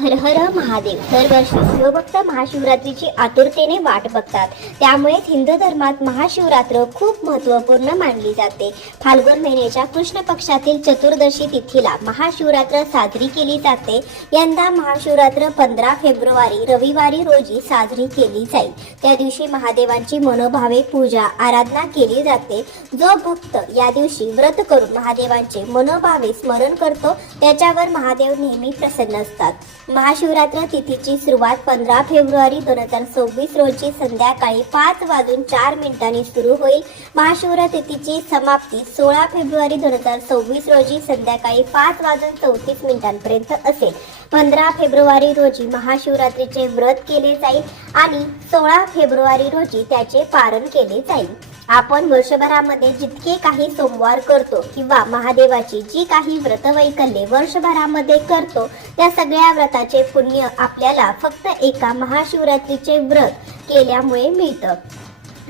हर हर महादेव. दरवर्षी शिवभक्त महाशिवरात्रीची आतुरतेने वाट बघतात. त्यामुळेच हिंदू धर्मात महाशिवरात्र खूप महत्त्वपूर्ण मानली जाते. फाल्गुन महिन्याच्या कृष्ण पक्षातील चतुर्दशी तिथीला महाशिवरात्र साजरी केली जाते. यंदा महाशिवरात्र 15 फेब्रुवारी रविवारी रोजी साजरी केली जाईल. त्या दिवशी महादेवांची मनोभावे पूजा आराधना केली जाते. जो भक्त या दिवशी व्रत करून महादेवांचे मनोभावे स्मरण करतो त्याच्यावर महादेव नेहमी प्रसन्न असतात. महाशिवरात्र तिथीची सुरुवात 15 फेब्रुवारी 2026 रोजी संध्याकाळी 5:04 सुरू होईल. महाशिवरात्र तिथीची समाप्ती 16 फेब्रुवारी 2026 रोजी संध्याकाळी 5:34 पर्यंत असेल. 15 फेब्रुवारी रोजी महाशिवरात्रीचे व्रत केले जाईल आणि 16 फेब्रुवारी रोजी त्याचे पारण केले जाईल. आपण वर्षभरामध्ये जितके काही सोमवार करतो किंवा महादेवाची जी काही व्रतवैकल्ये वर्षभरामध्ये करतो त्या सगळ्या व्रताचे पुण्य आपल्याला फक्त एका महाशिवरात्रीचे व्रत केल्यामुळे मिळतं.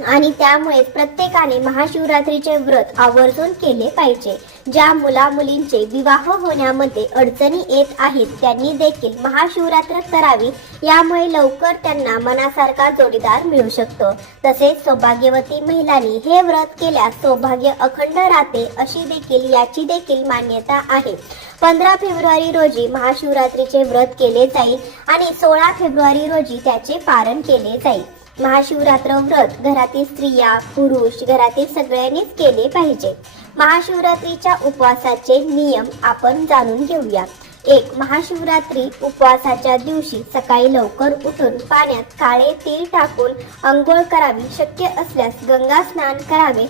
आणि त्यामुळे प्रत्येकाने महाशिवरात्रीचे व्रत आवर्जून केले पाहिजे. ज्या मुलामुलींचे विवाह होण्यामध्ये अडचणी येत आहेत त्यांनी देखील महाशिवरात्र करावी. यामुळे लवकर त्यांना मनासारखा जोडीदार मिळू शकतो. तसेच सौभाग्यवती महिलांनी हे व्रत केल्यास सौभाग्य अखंड राहते अशी देखील याची देखील मान्यता आहे. 15 फेब्रुवारी रोजी महाशिवरात्रीचे व्रत केले जाईल आणि 16 फेब्रुवारी रोजी त्याचे पारण केले जाईल. महाशिवरात्र व्रत घरातील स्त्रिया पुरुष घरातील सगळ्यांनीच केले पाहिजे. महाशिवरात्रीच्या उपवासाचे नियम आपण जाणून घेऊया. 1. महाशिवरात्री उपवासाच्या दिवशी सकाळी लवकर उठून पाण्यात काळे तीळ टाकून अंघोळ करावी. शक्य असल्यास गंगा स्नान करावे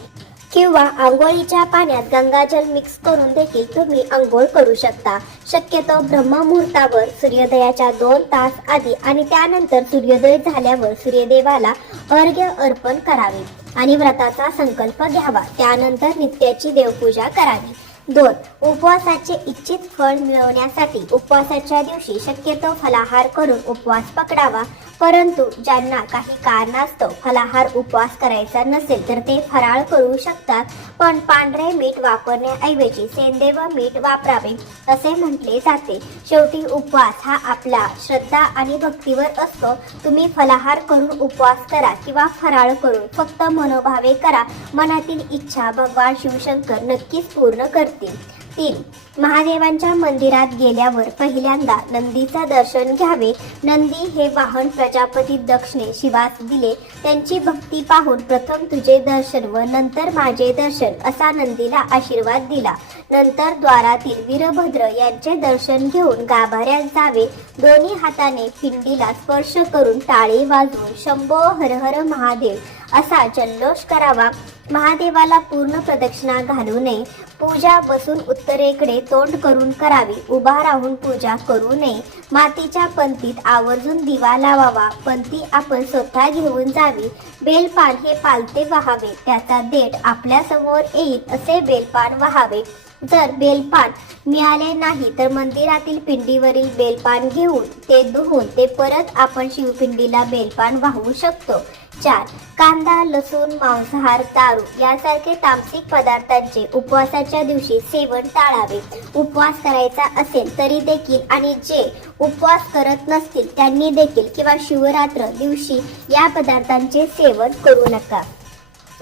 किंवा आंघोळीच्या पाण्यात गंगाजल मिक्स करून देखील तुम्ही अंघोळ करू शकता. शक्यतो ब्रह्ममुहूर्तावर सूर्योदयाच्या 2 तास आधी आणि त्यानंतर सूर्योदय झाल्यावर सूर्यदेवाला अर्घ्य अर्पण करावे आणि व्रताचा संकल्प घ्यावा. त्यानंतर नित्याची देवपूजा करावी. 2. उपवासाचे इच्छित फळ मिळवण्यासाठी उपवासाच्या दिवशी शक्यतो फलाहार करून उपवास पकडावा. परंतु ज्यांना काही कारणास्तव फलाहार उपवास करायचा नसेल तर ते फराळ करू शकतात. पण पांढरे मीठ वापरण्याऐवजी सेंदेव मीठ वापरावे असे म्हटले जाते. शेवटी उपवास हा आपला श्रद्धा आणि भक्तीवर असतो. तुम्ही फलाहार करून उपवास करा किंवा फराळ करून फक्त मनोभावे करा. मनातील इच्छा भगवान शिवशंकर नक्कीच पूर्ण करतील. 3. महादेवांच्या मंदिरात गेल्यावर पहिल्यांदा नंदीचा दर्शन घ्यावे. नंदी हे वाहन प्रजापती दक्षने शिवास दिले. त्यांची भक्ती पाहून प्रथम तुझे दर्शन व नंतर माझे दर्शन असा नंदीला आशीर्वाद दिला. नंतर द्वारातील वीरभद्र यांचे दर्शन घेऊन गाभाऱ्यात जावे. दोन्ही हाताने पिंडीला स्पर्श करून टाळी वाजवून शंभो हर हर महादेव असा जल्लोष करावा. महादेवाला पूर्ण प्रदक्षिणा घालू नये. पूजा बसून उत्तरेकडे तोंड करून करावी. उभा राहून पूजा करू नये. मातीच्या पंतीत आवर्जून दिवा लावावा. पंती आपण स्वतः घेऊन जावी. बेलपान हे पालते व्हावे. त्याचा देठ आपल्या समोर येईल असे बेलपान व्हावे. जर बेलपान मिळाले नाही तर मंदिरातील पिंडीवरील बेलपान घेऊन ते धुवून ते परत आपण शिवपिंडीला बेलपान वाहू शकतो. 4. कांदा लसूण मांसाहार दारू यासारखे तामसिक पदार्थांचे उपवासाच्या दिवशी सेवन टाळावे. उपवास करायचा असेल तरी देखील आणि जे उपवास करत नसतील त्यांनी देखील किंवा शिवरात्र दिवशी या पदार्थांचे सेवन करू नका.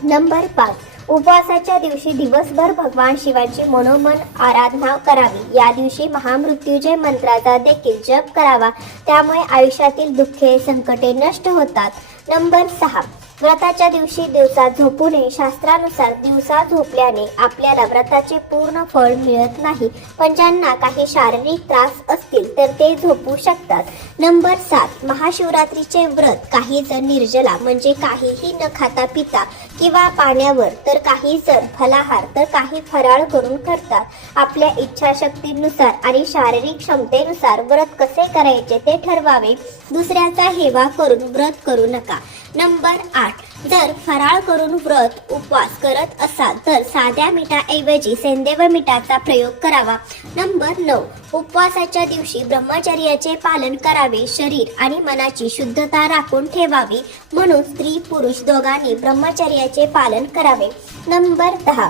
नंबर 5. उपवासाच्या दिवशी दिवसभर भगवान शिवाची मनोमन आराधना करावी. या दिवशी महामृत्युंजय मंत्राचा देखील जप करावा. त्यामुळे आयुष्यातील दुःखे संकटे नष्ट होतात. नंबर 6. व्रताच्या दिवशी दिवसा झोपू नये. शास्त्रानुसार दिवसा झोपल्याने आपल्याला व्रताचे पूर्ण फळ मिळत नाही. पण ज्यांना काही शारीरिक त्रास असतील तर ते झोपू शकतात. नंबर 7. महाशिवरात्रीचे व्रत काही जण निर्जला म्हणजे काहीही न खाता पिता किंवा पाण्यावर तर काही जण फलाहार तर काही फराळ करून करतात. आपल्या इच्छाशक्तीनुसार आणि शारीरिक क्षमतेनुसार व्रत कसे करायचे ते ठरवावे. दुसऱ्याचा हेवा करून व्रत करू नका. नंबर 8. जर फराळ करून व्रत उपवास करत असाल तर साध्या मिठाऐवजी सेंदेव मिठाचा प्रयोग करावा. नंबर 9. उपवासाच्या दिवशी ब्रह्मचर्याचे पालन करावे. शरीर आणि मनाची शुद्धता राखून ठेवावी म्हणून स्त्री पुरुष दोघांनी ब्रह्मचर्याचे पालन करावे. नंबर 10.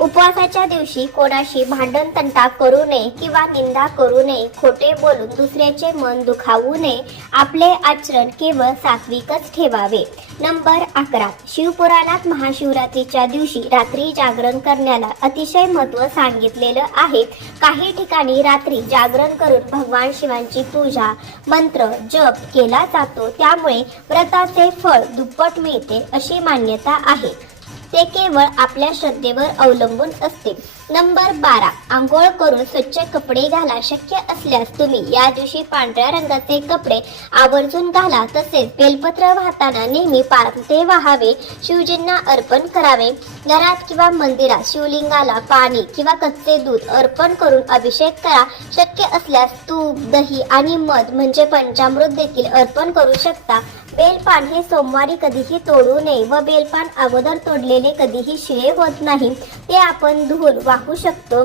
उपवासाच्या दिवशी कोणाशी भांडण तंटा करू नये किंवा निंदा करू नये, खोटे बोलून दुसऱ्याचे मन दुखावू नये, आपले आचरण केवळ सात्विकच ठेवावे. नंबर 11. शिवपुराणात महाशिवरात्रीच्या दिवशी रात्री जागरण करण्याला अतिशय महत्त्व सांगितलेलं आहे. काही ठिकाणी रात्री जागरण करून भगवान शिवांची पूजा, मंत्र, जप केला जातो. त्यामुळे व्रताचे फळ दुप्पट मिळते अशी मान्यता आहे. ते केवळ आपल्या श्रद्धेवर अवलंबून असते. नंबर 12. आंघोळ करून स्वच्छ कपडे घाला. शक्य असल्यास तुम्ही या दिवशी पांढऱ्या रंगाचे कपडे आवर्जून घाला. तसेच बेलपत्र वाहताना नेहमी पारंते वाहावे, शिवजींना अर्पण करावे. घरात किंवा मंदिरात शिवलिंगाला पाणी किंवा कच्चे दूध अर्पण करून अभिषेक करा. शक्य असल्यास तूप, दही आणि मध म्हणजे पंचामृत देखील अर्पण करू शकता. बेलपान हे सोमवारी कधीही तोडू नये व बेलपान अगोदर तोडलेले कधीही शिळे होत नाही. ते आपण धुवून वाहू शकतो.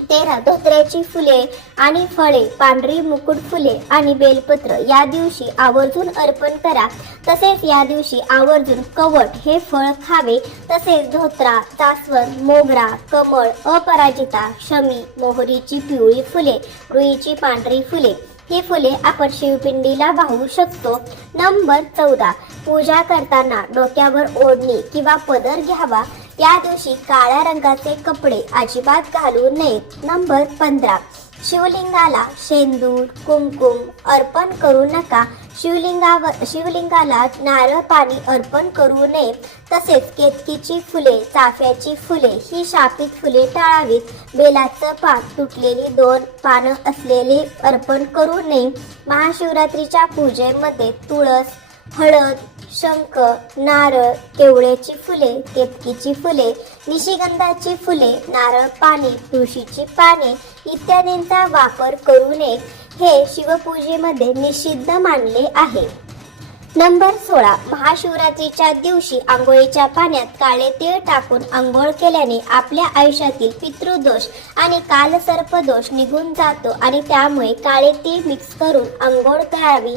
13. धोत्र्याची फुले आणि फळे, पांढरी मुकुट फुले आणि बेलपत्र या दिवशी आवर्जून अर्पण करा. तसेच या दिवशी आवर्जून कवठ हे फळ खावे. तसेच धोत्रा, जास्वंद, मोगरा, कमळ, अपराजिता, शमी, मोहरीची पिवळी फुले, रुईची पांढरी फुले ही फुले आपण शिवपिंडीला वाहू शकतो. नंबर 14. पूजा करताना डोक्यावर ओढणी किंवा पदर घ्यावा. या दिवशी काळ्या रंगाचे कपडे अजिबात घालू नयेत. नंबर 15. शिवलिंगाला शेंदूर, कुंकुम अर्पण करू नका. शिवलिंगाला नारळ पाणी अर्पण करू नये. तसेच केतकीची फुले, चाफ्याची फुले ही शापित फुले टाळावीत. बेलाचं पान, तुटलेली 2 पानं असलेले अर्पण करू नये. महाशिवरात्रीच्या पूजेमध्ये तुळस, हळद, शंख, नारळ, केवड्याची फुले, केतकीची फुले, निशिगंधाची फुले, नारळ पाणी, तुळशीची पाने इत्यादींचा वापर करू नये. हे शिवपूजेमध्ये निषिद्ध मानले आहे. नंबर 16. महाशिवरात्रीच्या दिवशी आंघोळीच्या पाण्यात काळे तीळ टाकून आंघोळ केल्याने आपल्या आयुष्यातील पितृदोष आणि कालसर्पदोष निघून जातो आणि त्यामुळे काळे तीळ मिक्स करून आंघोळ करावी.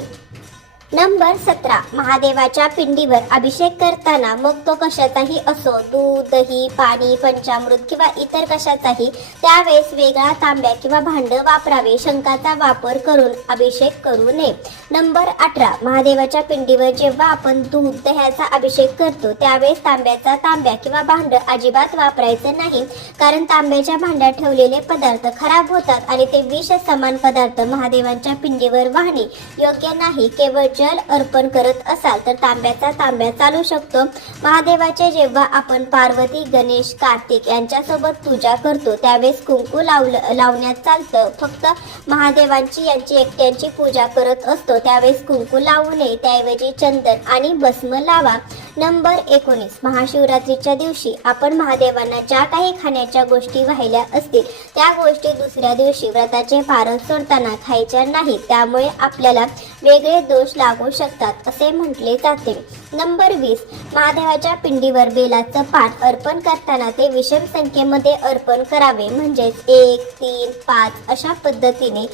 नंबर 17. महादेवाच्या पिंडीवर अभिषेक करताना मग तो कशाचाही असो, दूध, दही, पाणी, पंचामृत किंवा इतर कशाचाही, त्यावेळेस वेगळा तांब्या किंवा भांड वापरावे. शंखाचा वापर करून अभिषेक करू नये. नंबर 18. महादेवाच्या पिंडीवर जेव्हा आपण दूध, दह्याचा अभिषेक करतो त्यावेळेस तांब्याचा तांब्या किंवा भांड अजिबात वापरायचं नाही. कारण तांब्याच्या भांड्यात ठेवलेले पदार्थ खराब होतात आणि ते विष समान पदार्थ महादेवांच्या पिंडीवर वाहणे योग्य नाही. केवळ जल अर्पण करत असाल तर तांब्याचा तांब्या चालू शकतो. महादेवाचे जेव्हा आपण पार्वती, गणेश, कार्तिक यांच्यासोबत पूजा करतो त्यावेळेस कुंकू लावण्यात चालतं. फक्त महादेवांची यांची एकट्यांची पूजा करत असतो त्यावेळेस कुंकू लावू नये. त्याऐवजी चंदन आणि भस्म लावा. नंबर 19. महाशिवरात्रीच्या दिवशी आपण महादेवांना ज्या काही खाण्याच्या गोष्टी वाहिल्या असतील त्या गोष्टी दुसऱ्या दिवशी व्रताचे पारण सोडताना खायच्या नाहीत. त्यामुळे आपल्याला वेगळे दोष लागू शकतात असे म्हटले जाते. नंबर 20. महादेवाच्या पिंडीवर बेलाचं पान अर्पण करताना ते विषम संख्येमध्ये अर्पण करावे, म्हणजेच 1, 3, 5 अशा पद्धतीने.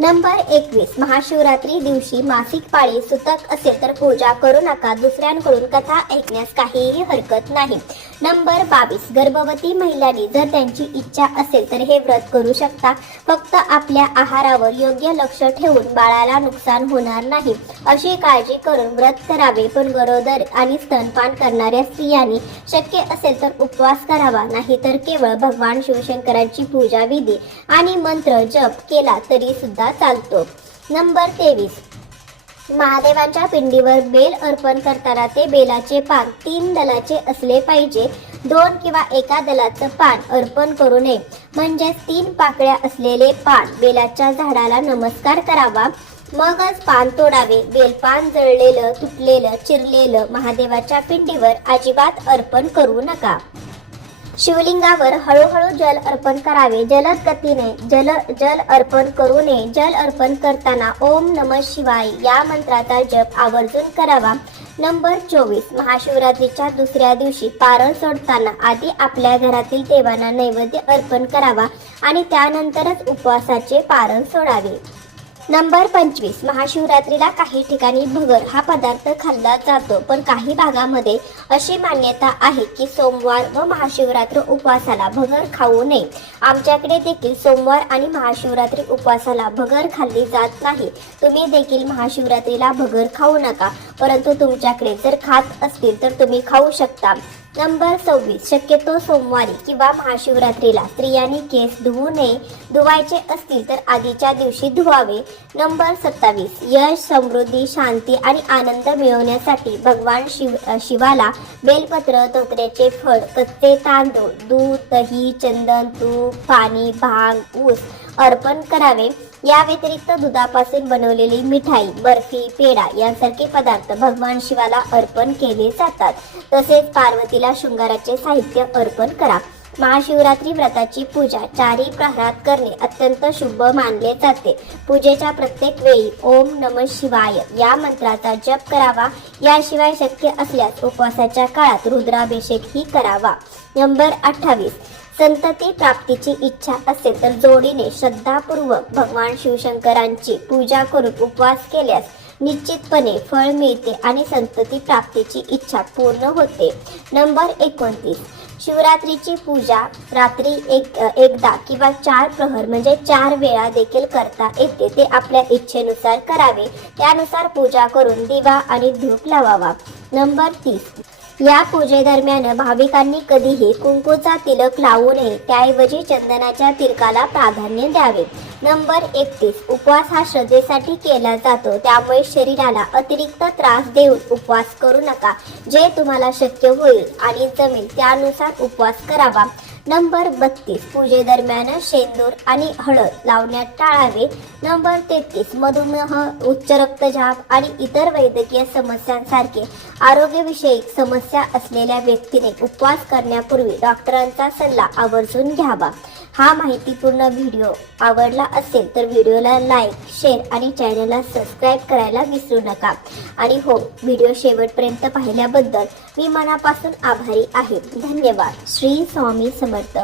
नंबर 21. महाशिवरात्री दिवशी मासिक पाळी सुतक असेल तर पूजा करू नका. दुसऱ्यांकडून कथा ऐकण्यास काहीही हरकत नाही. नंबर 22. गर्भवती महिलांनी जर त्यांची इच्छा असेल तर हे व्रत करू शकता. फक्त आपल्या आहारावर योग्य लक्ष ठेवून बाळाला नुकसान होणार नाही अशी काळजी करून व्रत करावे. पण गरोदर आणि स्तनपान करणाऱ्या स्त्रियांनी शक्य असेल तर उपवास करावा, नाही तर केवळ भगवान शिवशंकरांची पूजा, विधी आणि मंत्र जप केला तरी सुद्धा चालतो. नंबर 23. महादेवांच्या पिंडीवर बेल अर्पण करताना ते बेलाचे पान 3 दलाचे असले पाहिजे. 2 किंवा एका दलाचं पान अर्पण करू नये. म्हणजेच 3 पाकळ्या असलेले पान बेलाच्या झाडाला नमस्कार करावा, मगच पान तोडावे. बेलपान जळलेलं, तुटलेलं, चिरलेलं महादेवाच्या पिंडीवर अजिबात अर्पण करू नका. शिवलिंगावर हळूहळू जल अर्पण करावे. जलद गतीने जल अर्पण करू नये. जल अर्पण करताना ओम नमः शिवाय या मंत्राचा जप आवर्जून करावा. नंबर 24. महाशिवरात्रीच्या दुसऱ्या दिवशी पारण सोडताना आधी आपल्या घरातील देवांना नैवेद्य अर्पण करावा आणि त्यानंतरच उपवासाचे पारण सोडावे. नंबर 25, महाशिवरात्रीला काही ठिकाणी भगर हा पदार्थ खाल्ला जातो, पण काही भागामध्ये अशी मान्यता आहे की सोमवार व महाशिवरात्र उपवासाला भगर खाऊ नये. आमच्याकडे देखील सोमवार आणि महाशिवरात्री उपवासाला भगर खाल्ली जात नाही. तुम्ही देखील महाशिवरात्रीला भगर खाऊ नका, परंतु तुमच्याकडे जर खात असतील तर तुम्ही खाऊ शकता. नंबर 26, शक्यतो सोमवारी किंवा महाशिवरात्रीला स्त्रियांनी केस धुवू नये. धुवायचे असतील तर आधीच्या दिवशी धुवावे. नंबर 27, यश, समृद्धी, शांती आणि आनंद मिळवण्यासाठी भगवान शिवाला बेलपत्र, धोत्र्याचे फळ, कच्चे तांदूळ, दूध, दही, चंदन, तूप, पाणी, भांग, ऊस अर्पण करावे. या व्यतिरिक्त दुधापासून बनवलेली मिठाई, बर्फी, पेढा यांसारखे पदार्थ भगवान शिवाला अर्पण केले जातात. तसेच पार्वतीला शृंगाराचे साहित्य अर्पण करा. महाशिवरात्री व्रताची पूजा 4 प्रहरात करणे अत्यंत शुभ मानले जाते. पूजेच्या प्रत्येक वेळी ओम नमः शिवाय या मंत्राचा जप करावा. याशिवाय शक्य असल्यास उपवासाच्या काळात रुद्राभिषेक ही करावा. नंबर 28, संतती प्राप्तीची इच्छा असेल तर जोडीने श्रद्धापूर्वक भगवान शिवशंकरांची पूजा करून उपवास केल्यास निश्चितपणे फळ मिळते आणि संतती प्राप्तीची इच्छा पूर्ण होते. नंबर 29, शिवरात्रीची पूजा रात्री एकदा किंवा 4 प्रहर म्हणजे 4 वेळा देखील करता येते. ते आपल्या इच्छेनुसार करावे. त्यानुसार पूजा करून दिवा आणि धूप लावावा. नंबर 30, या पूजेदरम्यान भाविकांनी कधीही कुंकूचा तिलक लावू नये. त्याऐवजी चंदनाच्या तिलकाला प्राधान्य द्यावे. नंबर 31, उपवास हा श्रद्धेसाठी केला जातो, त्यामुळे शरीराला अतिरिक्त त्रास देऊन उपवास करू नका. जे तुम्हाला शक्य होईल आणि जमेल त्यानुसार उपवास करावा. नंबर 32, पूजेदरम्यान शेंदूर आणि हळद लावण्यात टाळावे. नंबर 33, मधुमेह, उच्च रक्तदाब आणि इतर वैद्यकीय समस्यांसारखे आरोग्यविषयक समस्या असलेल्या व्यक्तीने उपवास करण्यापूर्वी डॉक्टरांचा सल्ला आवर्जून घ्यावा. हा माहितीपूर्ण व्हिडिओ आवडला असेल तर व्हिडिओला लाईक, शेअर आणि चॅनलला सबस्क्राईब करायला विसरू नका. आणि हो, व्हिडिओ शेवटपर्यंत पाहिल्याबद्दल मी मनापासून आभारी आहे. धन्यवाद. श्री स्वामी समर्थ.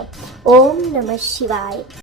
ओम नमः शिवाय.